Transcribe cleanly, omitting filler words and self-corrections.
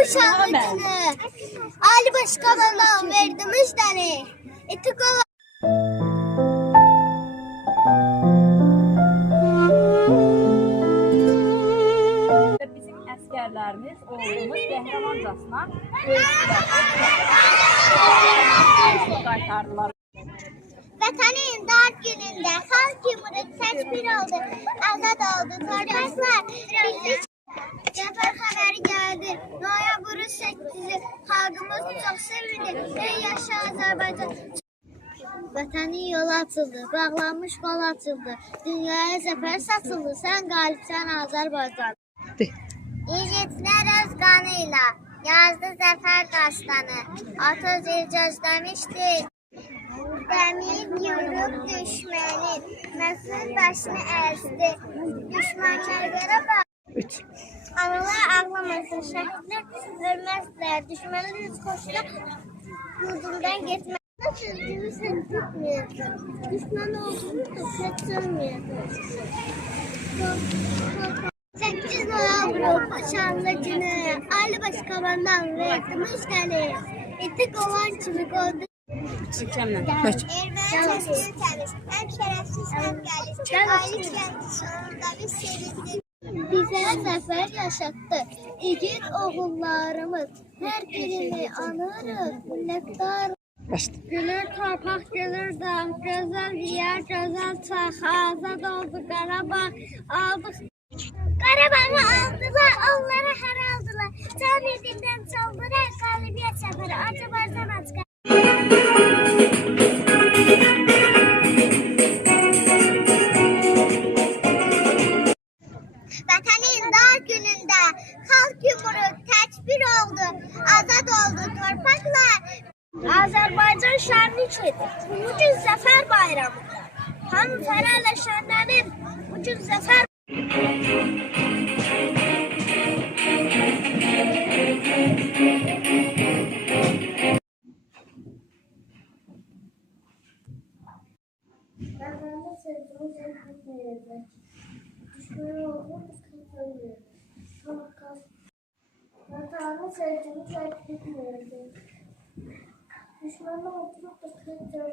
bu şanlıcını. Ali Başkan'dan verdi müjdəni. Etik olan bizim əsgərlərimiz oğlumuz qəhrəmancasına qaytardılar. Vətənin dar günündə xalq cumhuriyeti təkbir oldu, azad oldu torpaqlar. Cəfər xəbəri gəldi, noyabrın 8-i, xalqımız çox sevindi, ey yaşa Azərbaycan. Vətənin yolu açıldı, bağlanmış qol açıldı, dünyaya zəfər satıldı, sən qalibsən Azərbaycan. İgidlər öz qanıyla yazdı zəfər dastanı, 30 il gözləmişdi. Dəmir yürüb düşməni, məsud başını əzdi, düşmənlərə bax. Analar ağlamasın, şəhidlər ölməzlər, düşmənlər üz qoşulub yurdundan getməz. Sözümü sən tutmayasın, düşmən olduğunu da kötürməyəsin. 8 noyabr bu şanlı günü, Ali Başkan'dan verdi müjdəni. Etik olan kimi qoydu. Mükemmel. Erməni təsviri təmiz, həm şərəfsiz, həm gəlir. Aylık kəndi sonunda biz sevindik. Bizə zəfər yaşatdı, igid oğullarımız. Hər birini anırıq, minnətdar. Gülür torpaq, gülür dağ, gözəl yer, gözəl çax, azad oldu Qarabağ, aldıq. Qarabağı aldılar, onları hər aldılar. Can edindən çaldılar, qalibiyyət səfəri, Azərbaycan açıq. Vətənin dar günündə xalq cumhuriyeti təkbir oldu, azad oldu torpaqlar. Azərbaycan şənlikdir, bugün zəfər bayramıdır. Hamı fərəhlə şənlənir, bugün zəfər. Vətəndə sevdiyimiz yer haqq verəcək. Düşməni olduğunu kırpılmıyor. Vətəndə sevdiyimiz yer haqq verəcək. Düşməni olduğunu kırpılmıyor.